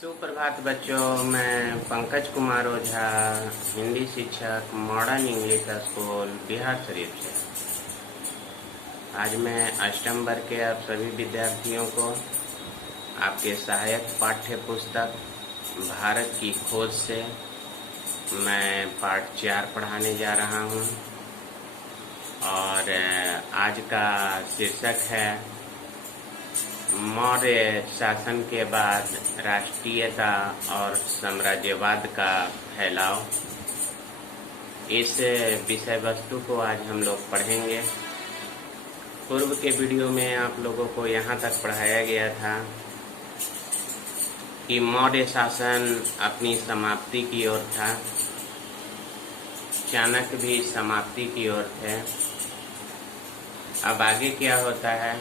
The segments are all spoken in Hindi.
सुप्रभात बच्चों, मैं पंकज कुमार ओझा, हिंदी शिक्षक, modern English school, Bihar Sharif से। आज मैं अष्टम वर्ग के आप सभी विद्यार्थियों को आपके सहायक पाठ्य पुस्तक भारत की खोज से मैं पाठ 4 पढ़ाने जा रहा हूँ। और आज का शीर्षक है मौर्य शासन के बाद राष्ट्रीयता और साम्राज्यवाद का फैलाव। इस विषय वस्तु को आज हम लोग पढ़ेंगे। पूर्व के वीडियो में आप लोगों को यहाँ तक पढ़ाया गया था कि मौर्य शासन अपनी समाप्ति की ओर था, चाणक्य भी समाप्ति की ओर थे। अब आगे क्या होता है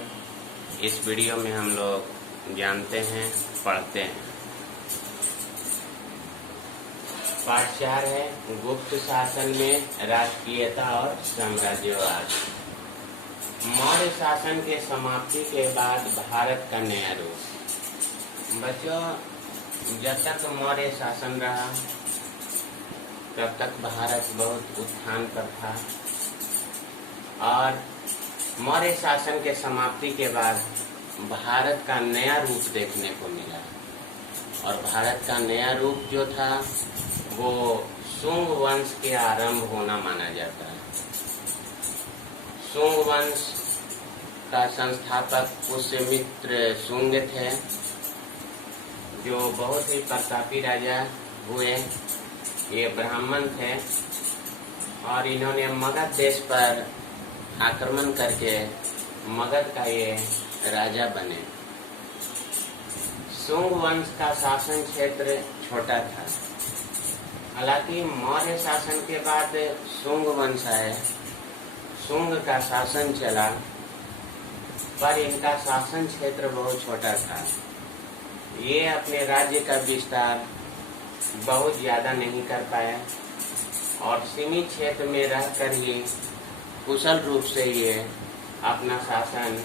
इस वीडियो में हम लोग जानते हैं, पढ़ते हैं। पाठ 4 है गुप्त शासन में राष्ट्रीयता और साम्राज्यवाद। मौर्य शासन के समाप्ति के बाद भारत का नया रूप। बच्चों, जब तक मौर्य शासन रहा तब तक भारत बहुत उत्थान पर था, और मौर्य शासन के समाप्ति के बाद भारत का नया रूप देखने को मिला। और भारत का नया रूप जो था वो शुंग वंश के आरंभ होना माना जाता है। शुंग वंश का संस्थापक पुष्यमित्र शुंग थे, जो बहुत ही प्रतापी राजा हुए। ये ब्राह्मण थे और इन्होंने मगध देश पर आक्रमण करके मगध का ये राजा बने। शुंग वंश का शासन क्षेत्र छोटा था। हालांकि मौर्य शासन के बाद शुंग वंश आए, शुंग का शासन चला, पर इनका शासन क्षेत्र बहुत छोटा था। ये अपने राज्य का विस्तार बहुत ज्यादा नहीं कर पाए और सीमित क्षेत्र में रहकर ही कुशल रूप से ये अपना शासन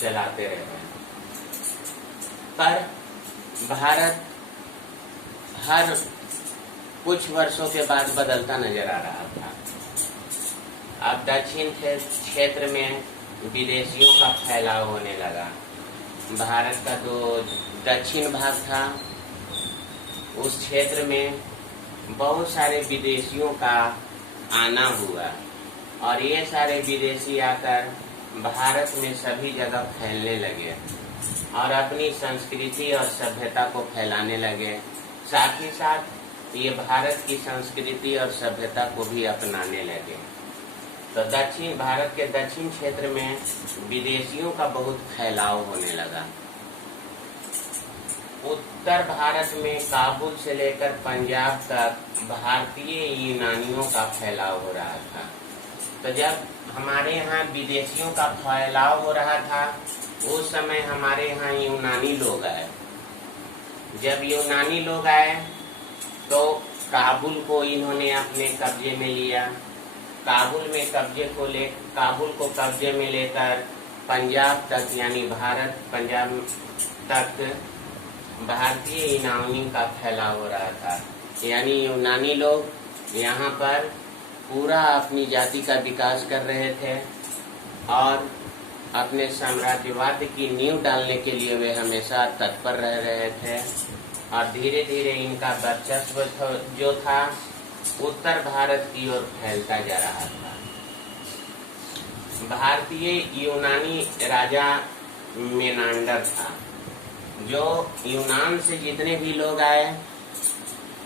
चलाते रहे। पर भारत हर कुछ वर्षों के बाद बदलता नजर आ रहा था। अब दक्षिण क्षेत्र में विदेशियों का फैलाव होने लगा। भारत का जो दक्षिण भाग था उस क्षेत्र में बहुत सारे विदेशियों का आना हुआ, और ये सारे विदेशी आकर भारत में सभी जगह फैलने लगे और अपनी संस्कृति और सभ्यता को फैलाने लगे। साथ ही साथ ये भारत की संस्कृति और सभ्यता को भी अपनाने लगे। तो भारत के दक्षिण क्षेत्र में विदेशियों का बहुत फैलाव होने लगा। उत्तर भारत में काबुल से लेकर पंजाब तक भारतीय यूनानियों का फैलाव हो रहा था। तो जब हमारे यहाँ विदेशियों का फैलाव हो रहा था उस समय हमारे यहाँ यूनानी लोग आए। जब यूनानी लोग आए तो काबुल को इन्होंने अपने कब्जे में लिया। काबुल को कब्जे में लेकर पंजाब तक, यानी भारत पंजाब तक भारतीय यूनानी का फैलाव हो रहा था। यानी यूनानी लोग यहाँ पर पूरा अपनी जाति का विकास कर रहे थे और अपने साम्राज्यवाद की नींव डालने के लिए वे हमेशा तत्पर रह रहे थे। और धीरे धीरे इनका वर्चस्व जो था उत्तर भारत की ओर फैलता जा रहा था। भारतीय यूनानी राजा मेनांडर था। जो यूनान से जितने भी लोग आए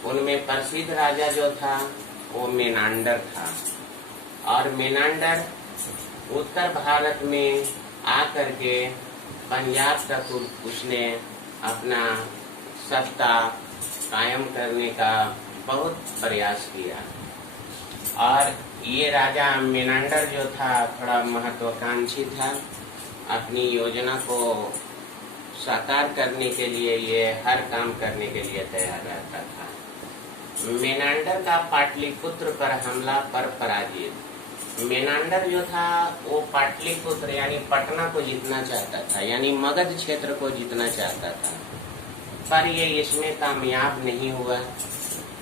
उनमें प्रसिद्ध राजा जो था वो मेनांडर था। और मेनांडर उत्तर भारत में आकर के पंजाब तक उसने अपना सत्ता कायम करने का बहुत प्रयास किया। और ये राजा मेनांडर जो था थोड़ा महत्वाकांक्षी था। अपनी योजना को साकार करने के लिए ये हर काम करने के लिए तैयार रहता था। मेनांडर का पाटलिपुत्र पर हमला पर पराजित। मेनांडर जो था वो पाटलिपुत्र यानी पटना को जीतना चाहता था, यानी मगध क्षेत्र को जीतना चाहता था। पर ये इसमें कामयाब नहीं हुआ,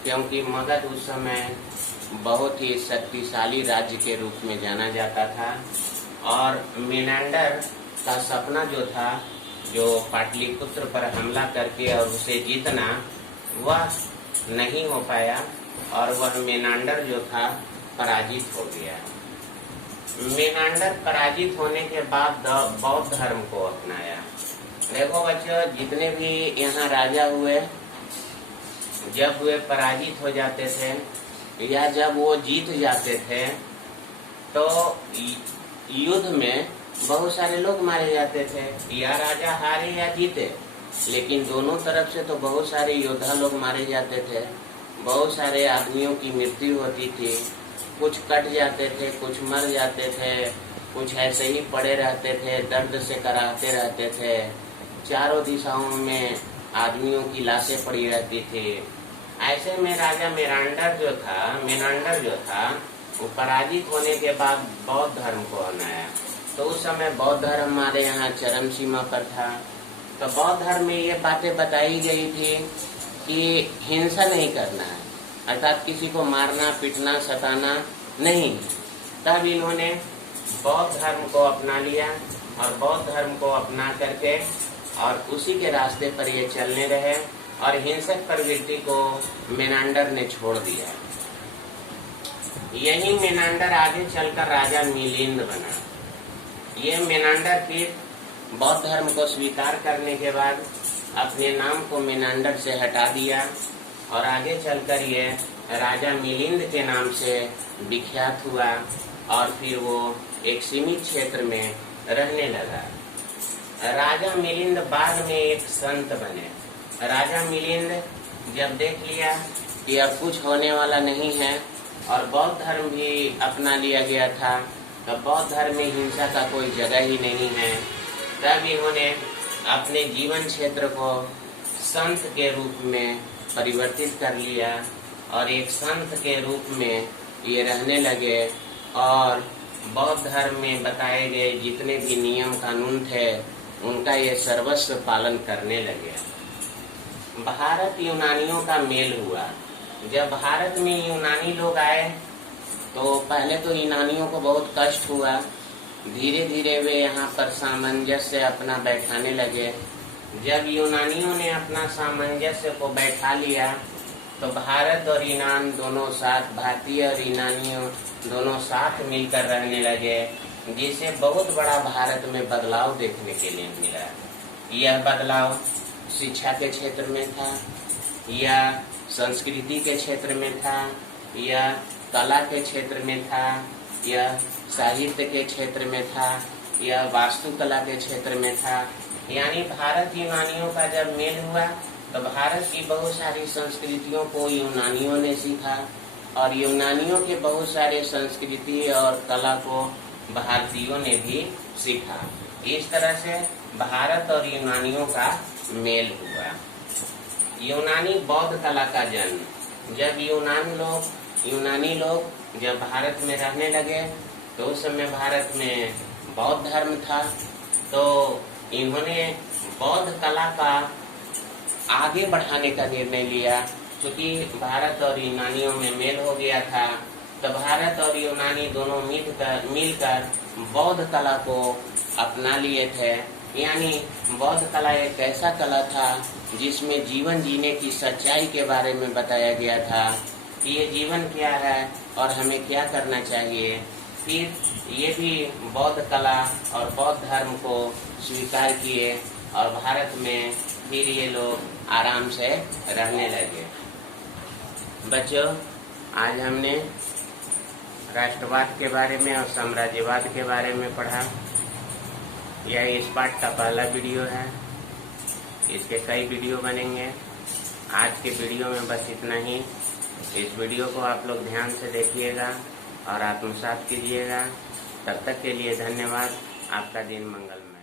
क्योंकि मगध उस समय बहुत ही शक्तिशाली राज्य के रूप में जाना जाता था और मेनांडर का सपना जो था, जो पाटलिपुत्र पर हमला करके और उसे जीतना, वह नहीं हो पाया और वह मेनांडर जो था पराजित हो गया। मेनांडर पराजित होने के बाद बौद्ध धर्म को अपनाया। देखो बच्चों, जितने भी यहाँ राजा हुए, जब वे पराजित हो जाते थे या जब वो जीत जाते थे तो युद्ध में बहुत सारे लोग मारे जाते थे, या राजा हारे या जीते, लेकिन दोनों तरफ से तो बहुत सारे योद्धा लोग मारे जाते थे। बहुत सारे आदमियों की मृत्यु होती थी, कुछ कट जाते थे, कुछ मर जाते थे, कुछ ऐसे ही पड़े रहते थे, दर्द से कराहते रहते थे। चारों दिशाओं में आदमियों की लाशें पड़ी रहती थी। ऐसे में राजा मेनांडर जो था वो पराजित होने के बाद बौद्ध धर्म को अपनाया। तो उस समय बौद्ध धर्म हमारे यहाँ चरम सीमा पर था। तो बौद्ध धर्म में ये बातें बताई गई थी कि हिंसा नहीं करना है, अर्थात किसी को मारना, पीटना, सताना नहीं। तब इन्होंने बौद्ध धर्म को अपना लिया और बौद्ध धर्म को अपना करके और उसी के रास्ते पर ये चलने रहे और हिंसक प्रवृत्ति को मेनांडर ने छोड़ दिया। यही मेनांडर आगे चलकर राजा मिलिंद बना। ये मेनांडर फिर बौद्ध धर्म को स्वीकार करने के बाद अपने नाम को मेनांडर से हटा दिया और आगे चलकर ये राजा मिलिंद के नाम से विख्यात हुआ और फिर वो एक सीमित क्षेत्र में रहने लगा। राजा मिलिंद बाद में एक संत बने। राजा मिलिंद जब देख लिया कि अब कुछ होने वाला नहीं है और बौद्ध धर्म भी अपना लिया गया था, तो बौद्ध धर्म में हिंसा का कोई जगह ही नहीं है, तब इन्होंने अपने जीवन क्षेत्र को संत के रूप में परिवर्तित कर लिया और एक संत के रूप में ये रहने लगे और बौद्ध धर्म में बताए गए जितने भी नियम कानून थे उनका ये सर्वस्व पालन करने लगे। भारत यूनानियों का मेल हुआ। जब भारत में यूनानी लोग आए तो पहले तो यूनानियों को बहुत कष्ट हुआ, धीरे धीरे वे यहाँ पर सामंजस्य अपना बैठाने लगे। जब यूनानियों ने अपना सामंजस्य को बैठा लिया तो भारत और यूनान दोनों साथ, भारतीय और यूनानियों दोनों साथ मिलकर रहने लगे, जिससे बहुत बड़ा भारत में बदलाव देखने के लिए मिला। यह बदलाव शिक्षा के क्षेत्र में था, या संस्कृति के क्षेत्र में था, या कला के क्षेत्र में था, या साहित्य के क्षेत्र में था, या वास्तुकला के क्षेत्र में था। यानी भारत यूनानियों का जब मेल हुआ तो भारत की बहुत सारी संस्कृतियों को यूनानियों ने सीखा और यूनानियों के बहुत सारे संस्कृति और कला को भारतीयों ने भी सीखा। इस तरह से भारत और यूनानियों का मेल हुआ। यूनानी बौद्ध कला का जन्म। जब यूनानी लोग जब भारत में रहने लगे तो उस समय भारत में बौद्ध धर्म था, तो इन्होंने बौद्ध कला का आगे बढ़ाने का निर्णय लिया। क्योंकि भारत और यूनानियों में मेल हो गया था, तो भारत और यूनानी दोनों मिलकर बौद्ध कला को अपना लिए थे। यानी बौद्ध कला एक ऐसा कला था जिसमें जीवन जीने की सच्चाई के बारे में बताया गया था कि ये जीवन क्या है और हमें क्या करना चाहिए। फिर ये भी बौद्ध कला और बौद्ध धर्म को स्वीकार किए और भारत में फिर ये लोग आराम से रहने लगे। बच्चों, आज हमने राष्ट्रवाद के बारे में और साम्राज्यवाद के बारे में पढ़ा। यह इस पाठ का पहला वीडियो है, इसके कई वीडियो बनेंगे। आज के वीडियो में बस इतना ही। इस वीडियो को आप लोग ध्यान से देखिएगा और आत्मसात कीजिएगा। तब तक के लिए धन्यवाद। आपका दिन मंगलमय।